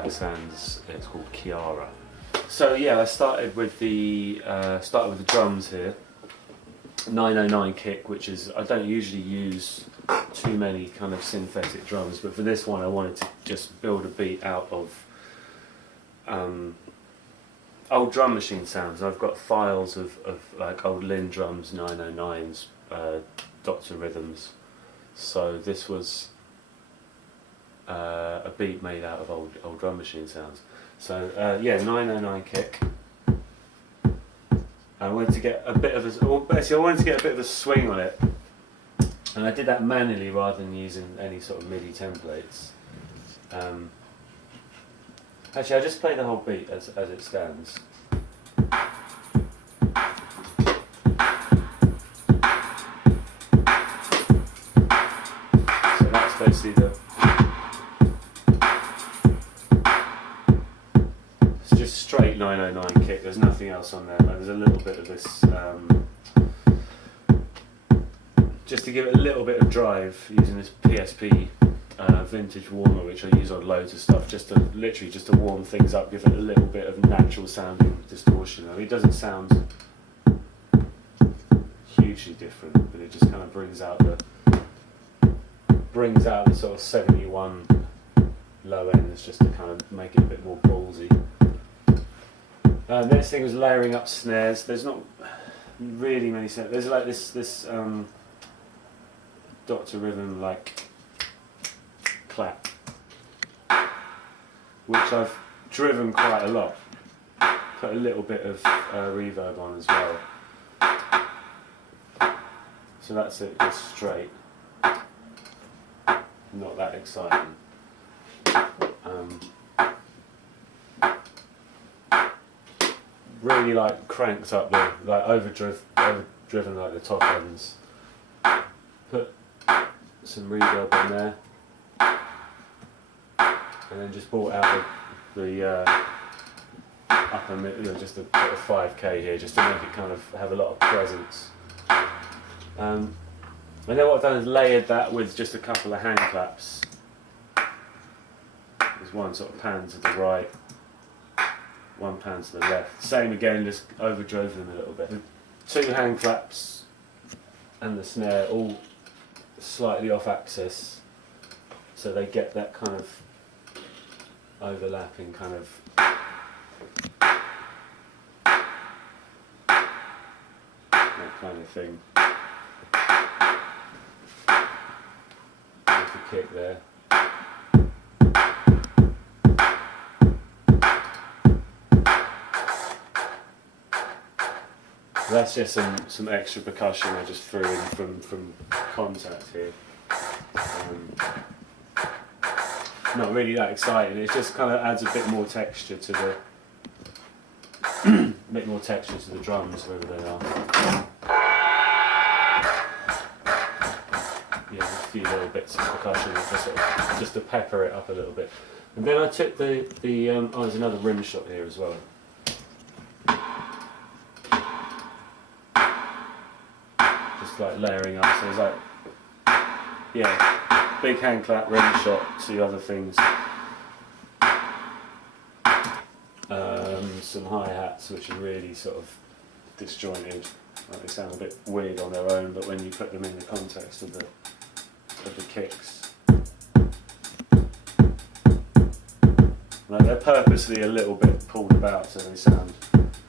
black sands. It's called Kiara. So yeah, I started with the drums here. 909 kick, which is, I don't usually use too many kind of synthetic drums, but for this one I wanted to just build a beat out of old drum machine sounds. I've got files of like old Linn drums, 909s, Dr. Rhythms. So this was a beat made out of old drum machine sounds. So yeah, 909 kick. I wanted to get a bit of a swing on it, and I did that manually rather than using any sort of MIDI templates. Actually, I'll just play the whole beat as it stands. So that's basically it's just straight 909 kick. There's nothing else on there. There's a little bit of this, just to give it a little bit of drive, using this PSP vintage warmer, which I use on loads of stuff, just to warm things up, give it a little bit of natural sounding distortion. I mean, it doesn't sound hugely different, but it just kind of brings out the sort of 71 low ends, just to kind of make it a bit more ballsy. Next thing was layering up snares. There's not really many snares. There's like this Dr. Rhythm like clap, which I've driven quite a lot. Put a little bit of reverb on as well. So that's it, just straight. Not that exciting. Really like cranked up the overdriven like the top ends. Put some reverb on there, and then just brought out the upper mid, just a bit of 5k here, just to make it kind of have a lot of presence. And then what I've done is layered that with just a couple of hand claps. There's one sort of pan to the right, one pan to the left. Same again, just overdrove them a little bit. The 2 hand claps and the snare all slightly off axis, so they get that kind of overlapping kind of that kind of thing. There's the kick there. That's just some extra percussion I just threw in from contact here. Not really that exciting. It just kind of adds a bit more texture to the drums, wherever they are. Yeah, a few little bits of percussion just to pepper it up a little bit. And then I took the oh, there's another rim shot here as well. Like layering up, so it's like, yeah, big hand clap, rim shot, 2 other things, some hi-hats which are really sort of disjointed, like they sound a bit weird on their own, but when you put them in the context of the kicks, like they're purposely a little bit pulled about, so they sound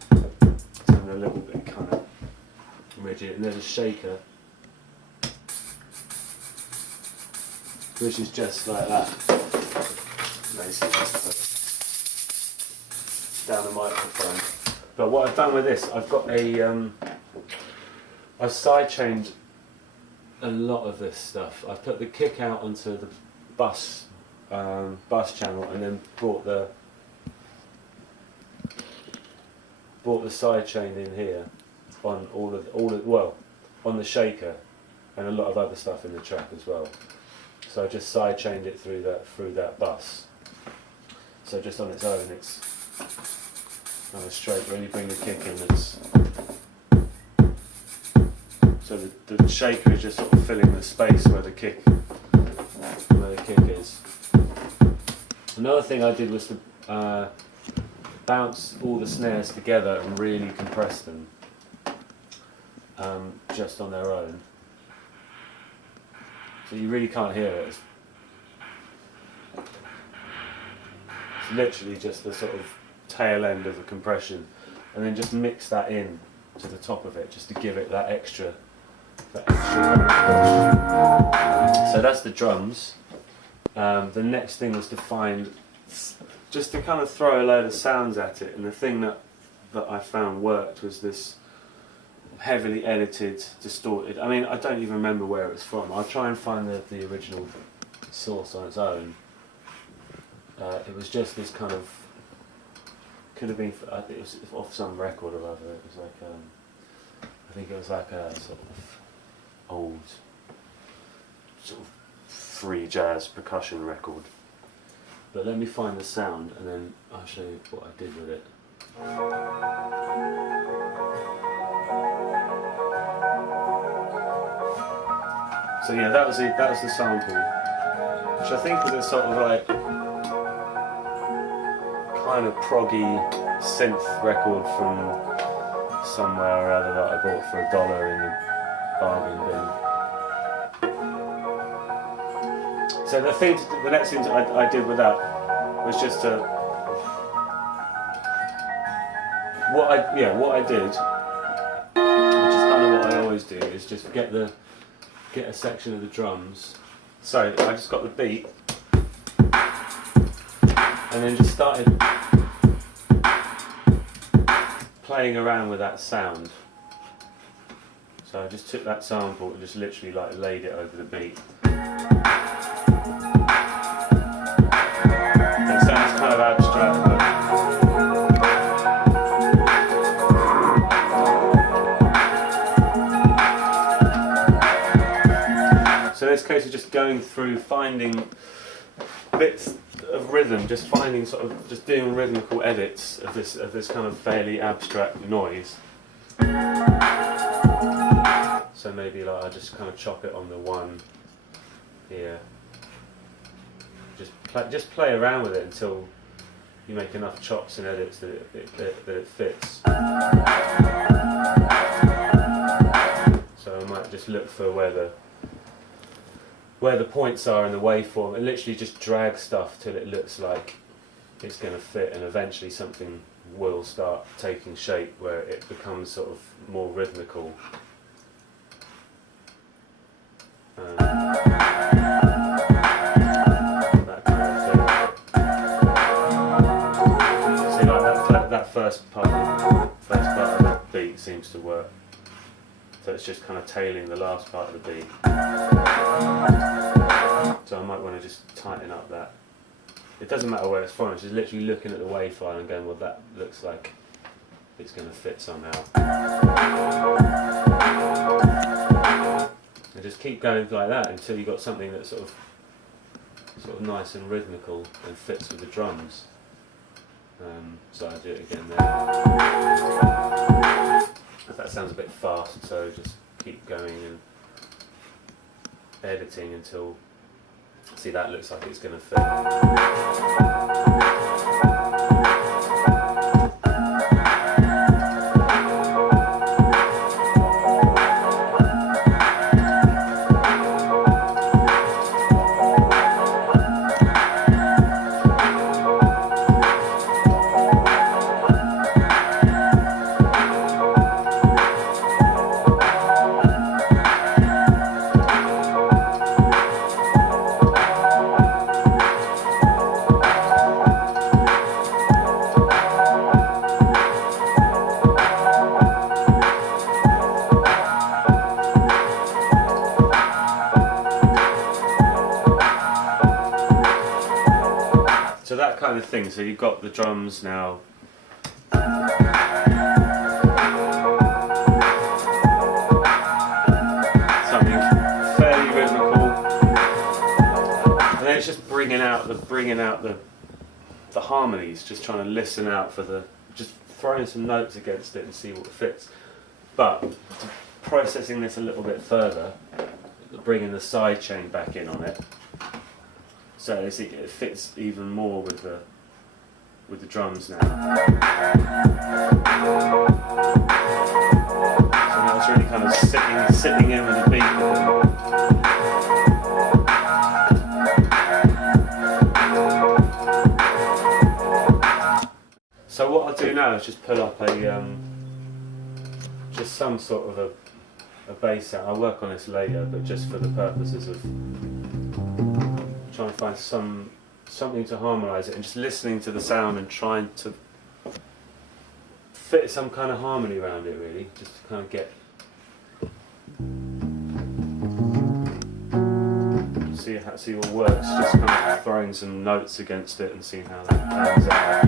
a little bit kind of rigid. And there's a shaker, which is just like that, basically, down the microphone. But what I've done with this, I've got I've sidechained a lot of this stuff. I've put the kick out onto the bus channel, and then brought the sidechain in here on on the shaker, and a lot of other stuff in the track as well. So I just sidechained it through that bus. So just on its own, it's kind of straight. When you bring the kick in, so the shaker is just sort of filling the space where the kick is. And Another thing I did was to bounce all the snares together and really compress them just on their own. So you really can't hear it. It's literally just the sort of tail end of the compression, and then just mix that in to the top of it just to give it that extra push. So that's the drums. The next thing was to find, just to kind of throw a load of sounds at it, and the thing that I found worked was this heavily edited, distorted, I mean I don't even remember where it was from. I'll try and find the original source on its own. It was just this kind of, could have been, I think it was off some record or other. It was like, I think it was like a sort of old, sort of free jazz percussion record. But let me find the sound and then I'll show you what I did with it. So yeah, that was the sample, which I think is a sort of like kind of proggy synth record from somewhere or other that I bought for $1 in the bargain bin. So the next thing I did with that was just to what I did, which is kind of what I always do, is just get a section of the drums. So I just got the beat and then just started playing around with that sound. So I just took that sample and just literally like laid it over the beat. It sounds kind of abstract, but so in this case of just going through finding bits of rhythm, just finding sort of just doing rhythmical edits of this kind of fairly abstract noise. So maybe like I just kind of chop it on the one here. Just play around with it until you make enough chops and edits that it fits. So I might just look for where the points are in the waveform, and literally just drag stuff till it looks like it's going to fit, and eventually something will start taking shape where it becomes sort of more rhythmical. That kind of thing. See, like that first part of the beat seems to work. So it's just kind of tailing the last part of the beat. So I might want to just tighten up that. It doesn't matter where it's from, it's just literally looking at the wave file and going, well, that looks like it's going to fit somehow. And just keep going like that until you've got something that's sort of nice and rhythmical and fits with the drums. So I do it again there. That sounds a bit fast, so just keep going and editing until, see, that looks like it's going to fit. So that kind of thing, so you've got the drums now. Something fairly rhythmical. And then it's just bringing out the harmonies, just trying to listen out for just throwing some notes against it and see what fits. But processing this a little bit further, bringing the side chain back in on it. So it fits even more with the drums now. So now it's really kind of sitting in with the beat. So what I'll do now is just pull up just some sort of a bass sound. I'll work on this later, but just for the purposes of trying to find something to harmonise it, and just listening to the sound and trying to fit some kind of harmony around it, really, just to kind of see what works. Just kind of throwing some notes against it and seeing how that pans out.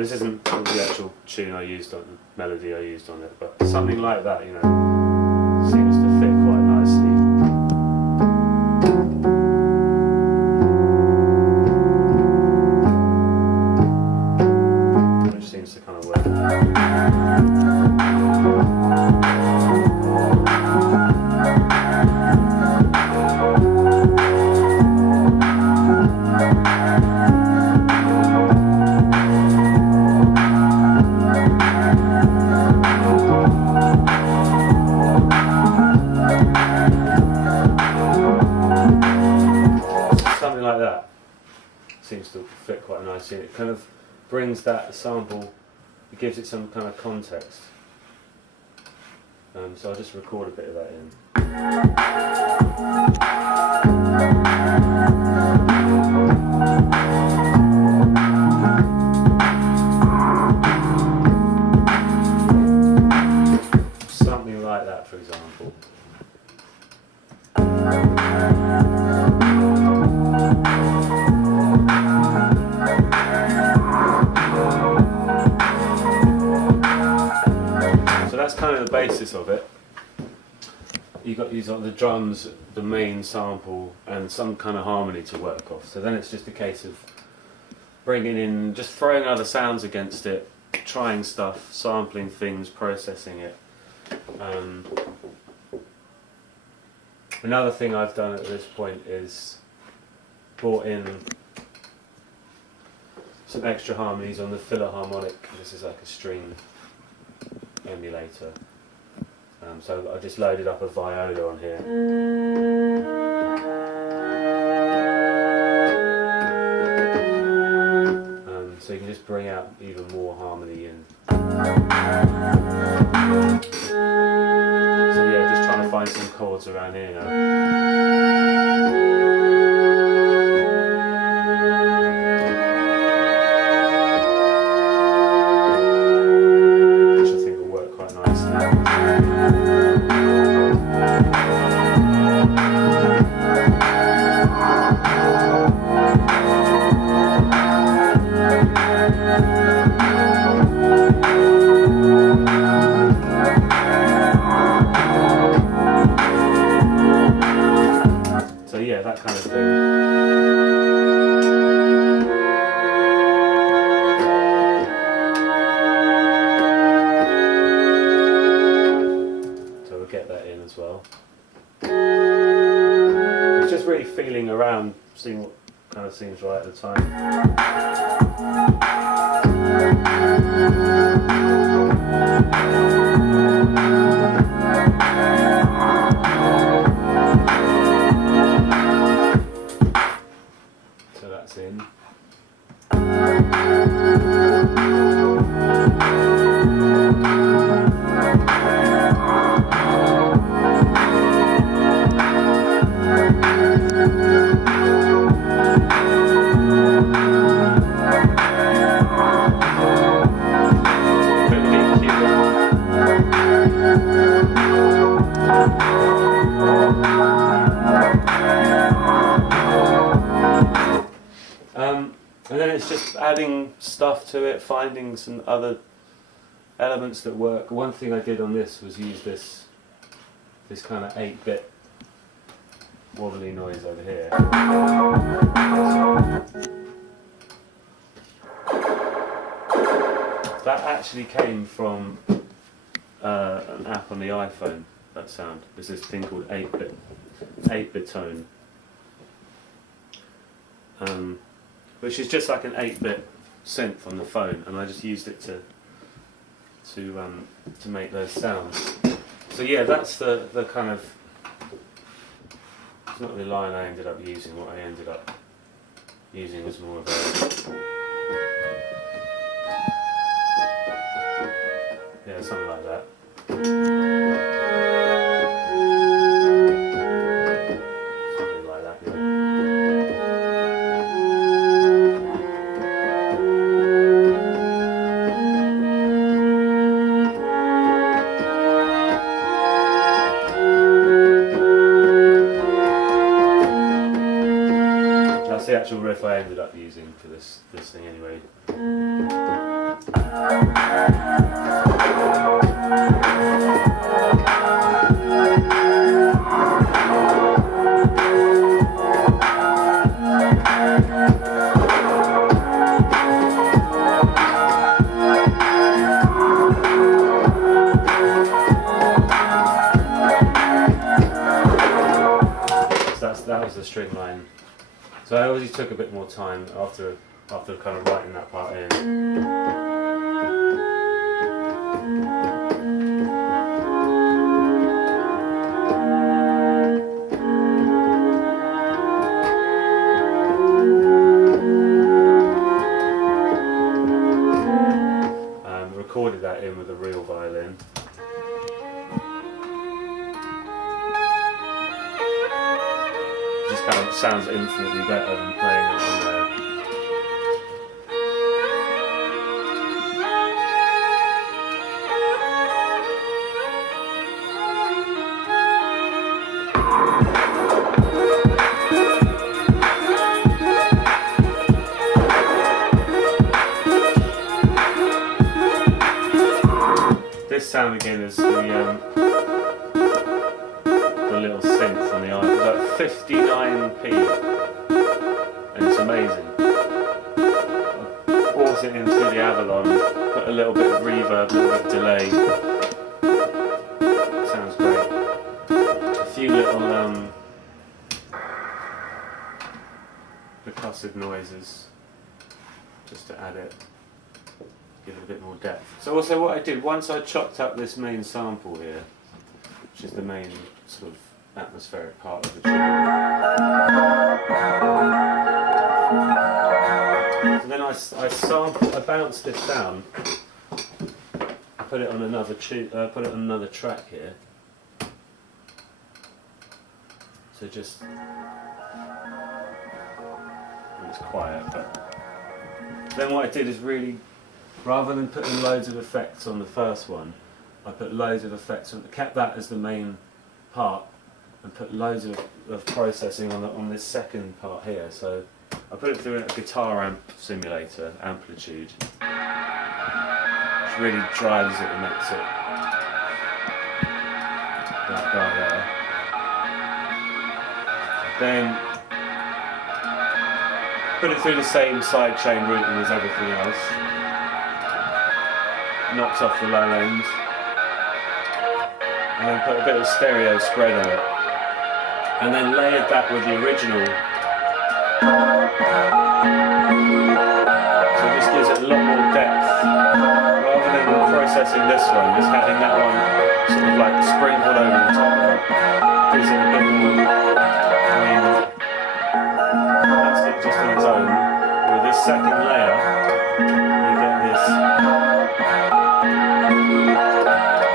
This isn't the actual tune I used on the melody I used on it, but something like that, you know, seems to fit quite nicely. Which seems to kind of work. Something like that seems to fit quite nicely. It kind of brings that sample, it gives it some kind of context. So I'll just record a bit of that in. Something like that, for example. So that's kind of the basis of it. You've got the drums, the main sample, and some kind of harmony to work off. So then it's just a case of bringing in, just throwing other sounds against it, trying stuff, sampling things, processing it. Another thing I've done at this point is brought in some extra harmonies on the filler harmonic. This is like a string emulator. So I just loaded up a viola on here. So you can just bring out even more harmony in. So yeah, just trying to find some chords around here now. Yeah, that kind of thing. So we'll get that in as well. It's just really feeling around, seeing what kind of seems right at the time. In. And then it's just adding stuff to it, finding some other elements that work. One thing I did on this was use this kind of 8-bit wobbly noise over here. That actually came from an app on the iPhone. That sound. There's this thing called 8-bit tone, which is just like an 8-bit synth on the phone, and I just used it to make those sounds. So yeah, that's the kind of. It's not the line I ended up using. What I ended up using was more of a. Yeah, something like that. Something like that, yeah. That's the actual riff I ended up using for this thing anyway. That was the string line. So I obviously took a bit more time after kind of writing that part in. Recorded that in with a real violin. Just kind of sounds infinitely better than playing it on there. This sound again is the little synth on the iPhone. It's like 59p, and it's amazing. I brought it into the Avalon, put a little bit of reverb, a little bit of delay. Sounds great. A few little percussive noises just to add it. Give it a bit more depth. So also what I did, once I chopped up this main sample here, which is the main sort of atmospheric part of the tune, so then I bounced this down, put it on another put it on another track here. So just, it's quiet, but then what I did is really, rather than putting loads of effects on the first one, I put loads of effects on, kept that as the main part, and put loads of processing on this second part here. So I put it through a guitar amp simulator, Amplitude, which really drives it and makes it that guy there. Then put it through the same sidechain routing as everything else. Knocks off the low end, and then put a bit of stereo spread on it, and then layered that with the original, so it just gives it a lot more depth, rather than processing this one, just having that one sort of like sprinkled over the top of it, gives it a bit more, I mean, that's it just on its own. With this second layer, you get this.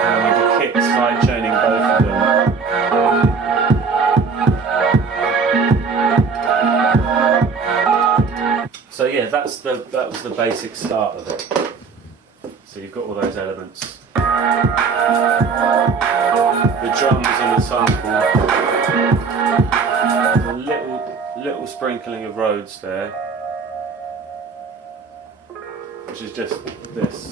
And with the kick side chaining both of them. So yeah, that was the basic start of it. So you've got all those elements. The drums and the sample. A little sprinkling of Rhodes there, which is just this.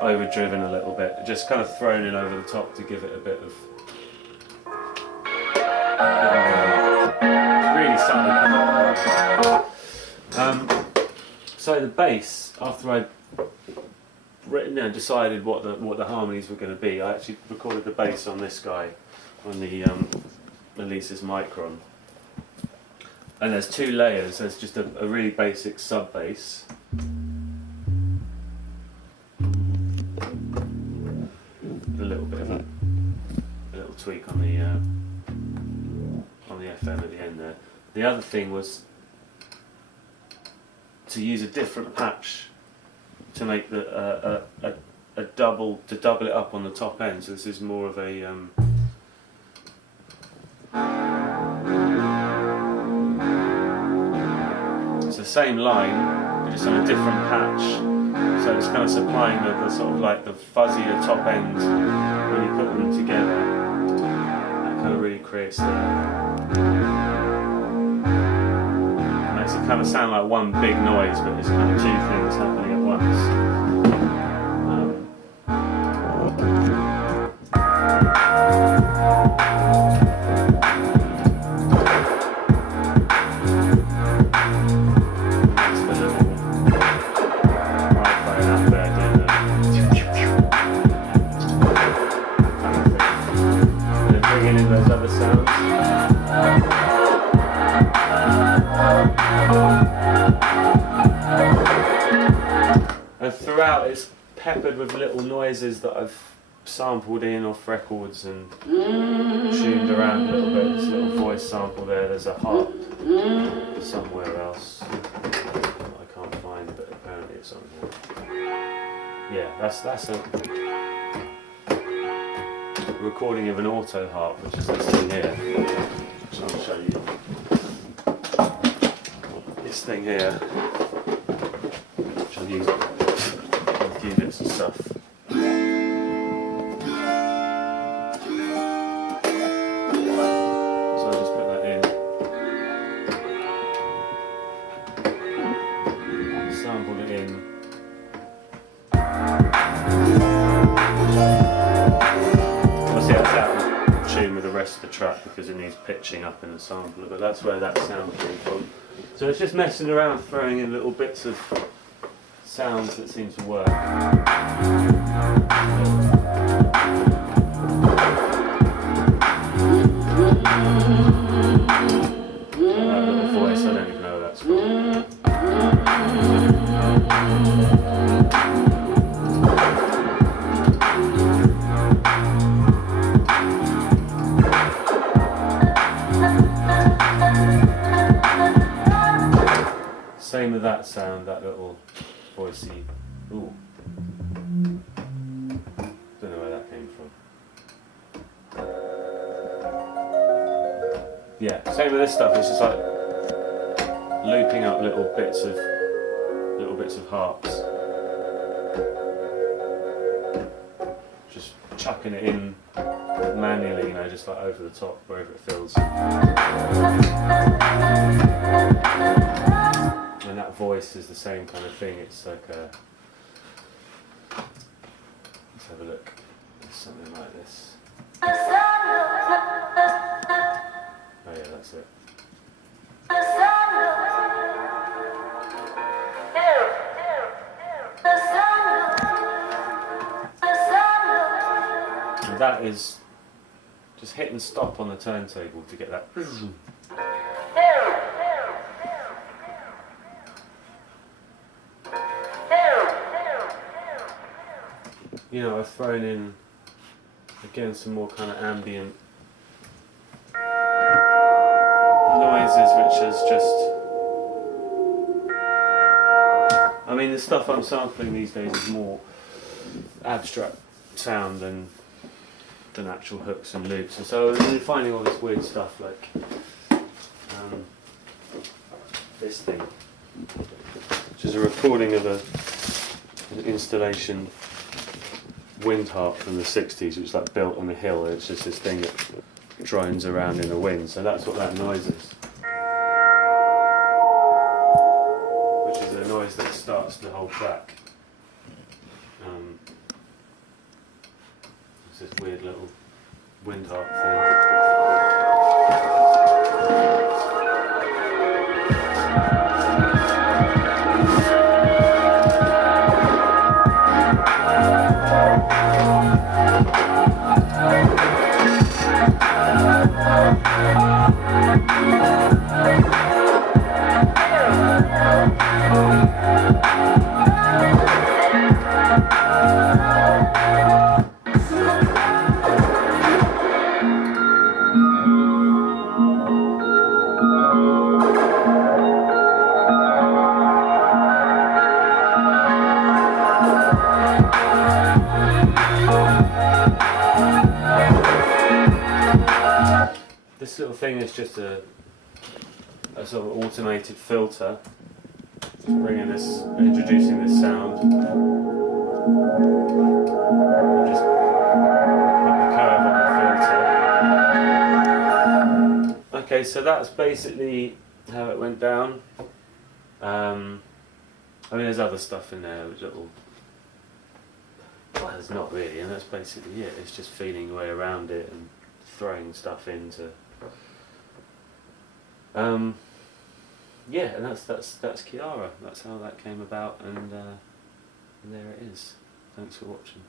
Overdriven a little bit, just kind of thrown in over the top to give it a bit of. It's really subtle. So the bass, after I'd written and decided what the harmonies were going to be, I actually recorded the bass on this guy, on the Elisa's Micron. And there's two layers. There's just a really basic sub bass. A little bit of a little tweak on the FM at the end there. The other thing was to use a different patch to make the to double it up on the top end. So this is more of a it's the same line, but just on a different patch. So it's kind of supplying the sort of like the fuzzier top end when you put them together. That kind of really creates the makes it kind of sound like one big noise, but it's kind of two things happening at once. And throughout it's peppered with little noises that I've sampled in off records and tuned around a little bit. There's a little voice sample there, there's a harp somewhere else I can't find, but apparently it's on here. Yeah, that's a recording of an auto harp, which is this thing here. So I'll show you this thing here, which I've used a few bits of stuff. So I'll just put that in. Sampled it in. Obviously that's out of tune with the rest of the track because it needs pitching up in the sampler, but that's where that sound came from. So it's just messing around, throwing in little bits of sounds that seem to work. That little voice, I don't even know where that's from. Same with that sound, that little voicey. Ooh. Don't know where that came from. Yeah, same with this stuff. It's just like looping up little bits of harps. Just chucking it in manually, you know, just like over the top wherever it fills. And that voice is the same kind of thing. It's like a. Let's have a look. It's something like this. Oh yeah, that's it. And that is just hit and stop on the turntable to get that. You know, I've thrown in again some more kind of ambient noises, which is just. I mean, the stuff I'm sampling these days is more abstract sound than actual hooks and loops, and so I'm finding all this weird stuff like this thing, which is a recording of an installation wind harp from the 60s, which was like built on a hill. It's just this thing that drones around in the wind, so that's what that noise is, which is a noise that starts the whole track. It's this weird little wind harp thing. thing is just a sort of automated filter, just introducing this sound. Just put the curve on the filter. Okay, so that's basically how it went down. I mean, there's other stuff in there which will. Well, there's not really, and that's basically it. It's just feeling your way around it and throwing stuff into. Yeah, and that's Kiara. That's how that came about, and there it is. Thanks for watching.